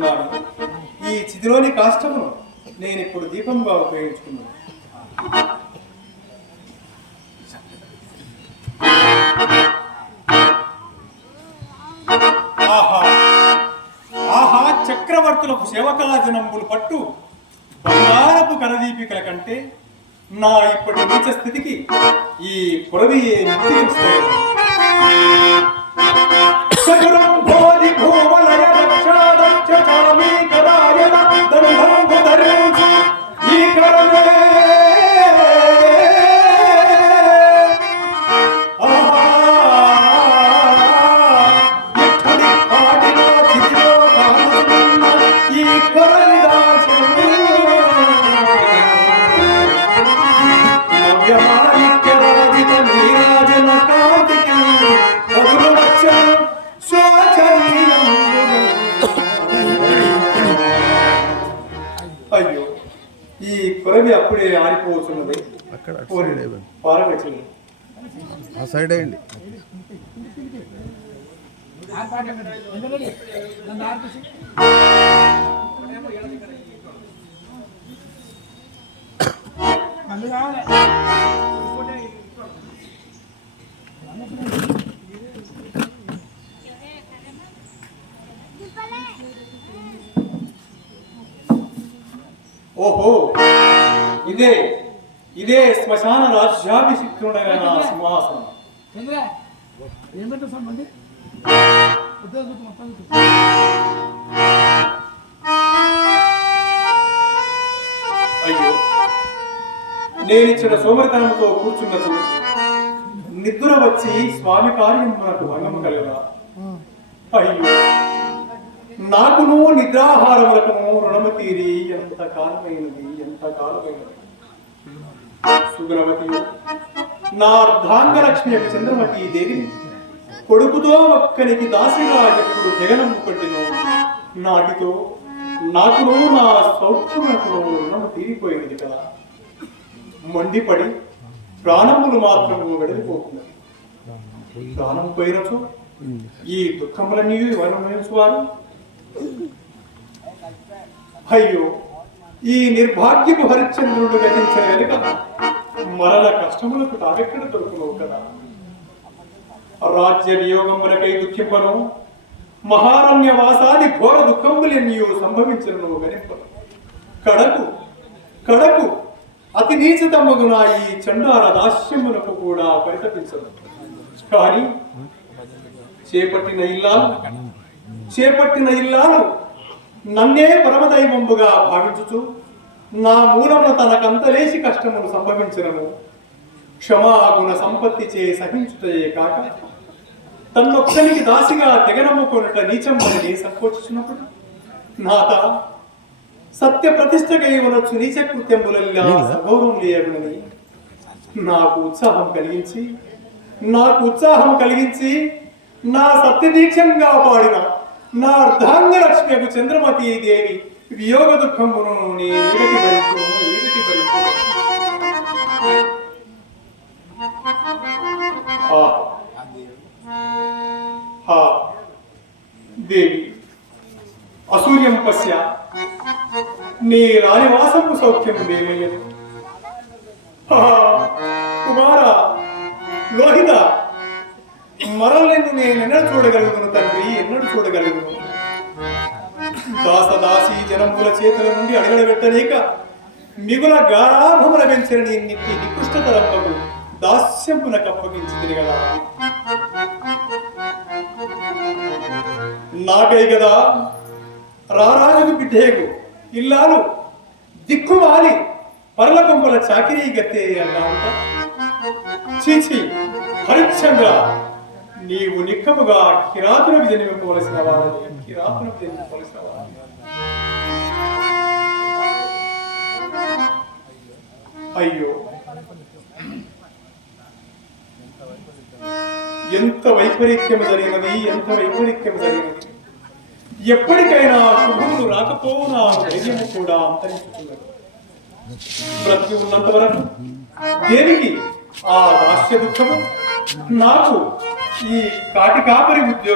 పెట్టుకున్నాను. ఈ చితిలోని కాష్టమును నేను ఇప్పుడు దీపంగా ఉపయోగించుకున్నాను. ఆహా ఆహా, చక్రవర్తులకు సేవకాజనంబులు పట్టు బంగారపు కరదీపికల కంటే నా ఇప్పటి నీచ స్థితికి ఈ కొరవి అయ్యో, ఈ కొరవి అప్పుడే ఆరిపోతున్నది. పారవచ్చింది ఆ సైడ్ అయ్యండి. ఓహో, ఇదే ఇదే శ్మశాన రాజ్యాభిషిక్తుడైన నా సింహాసనం. అయ్యో, నేనిచ్చిన సోమరితనంతో కూర్చున్నచు నిద్ర వచ్చి స్వామి కార్యం మనకు భంగము కలగదా? అయ్యో, నాకును నిద్రాహారములకును రుణము తీరి ఎంత కాలమైనది, ఎంత కాలమైనది. సుగుణవతి, నా అర్ధాంగలక్ష్మి యొక్క చంద్రమతి దేవిని కొడుకుతో ఒక్కనికి దాసిగా ఎప్పుడు జగనమ్ము కొట్టినో నాటితో నాకును నా సౌఖ్యమునకును రుణము తీరిపోయినది కదా. మండిపడి ప్రాణములు మాత్రము వెడలిపోతున్నది. ప్రాణం పోయినచో ఈ దుఃఖములన్నీ వర్ణించువారు. అయ్యో, ఈ నిర్భాగ్యపు హరిశ్చంద్రుడు గతించిన వెనుక మరల కష్టములకు తావెక్కడ దొరుకునవు కదా. రాజ్య వియోగములకై దుఃఖింపను, మహారణ్య వాసాది ఘోర దుఃఖములెన్నయూ సంభవించను గనింపను. కడకు కడకు అతి నీచతమ్మగున ఈ చండాల దాస్యమునకు కూడా పరితపించదు. కానీ చేపట్టిన ఇల్లాలు నన్నే పరమదైవంబుగా భావించుచు నా మూలమున తనకంతలేసి కష్టములు సంభవించను. క్షమాగుణ సంపత్తి చే సహించుటయే కాక తన్నొక్కనికి దాసిగా తెగనమ్ముకొనుట నీచమ్మని సంకోచించినప్పుడు నాత సత్య ప్రతిష్టకై ఉండొచ్చు నీచ కృత్యములల్లా సగౌరవం లేయగునని నాకు ఉత్సాహం కలిగించి నా సత్యదీక్షంగా పాడిన నా అర్ధాంగలక్ష్మికు చంద్రమతి దేవి వియోగ దుఃఖమును ఏగటి దేవి అసూర్యం పశ్య నీ రాణివాసము సౌఖ్యము దేవయ్యను. కుమార లోహిత, మరలను నేనెన్నడు చూడగలుగును తండ్రి, ఎన్నడు చూడగలుగును? దాసదాసి జనముల చేతుల నుండి అడగడబెట్టలేక మిగుల గారాభముల పెంచిన నీ నికృష్టతరంపకు దాస్యంపునకు అప్పగించి తిరగదా. నాకై కదా రారాజుకు బిడ్డేకు ఇల్లాలు దిక్కువాలి పర్ల కొంపల చాకిరీ గత్తే అన్నావుట. చీచి హరిశ్చంద్ర, నీవు నిక్కముగా కిరాతులకు జన్మింపవలసిన వాడని. అయ్యో, ఎంత వైపరీత్యం జరిగినది. ఎప్పటికైనా శుభములు రాకపోవునా ధైర్యము కూడా అంతరించుతున్నది. బ్రతికి ఉన్నంత వరకు దేనికి ఆ దాస్య దుఃఖము, నాకు ఈ కాటి కాపరి ఉద్యోగం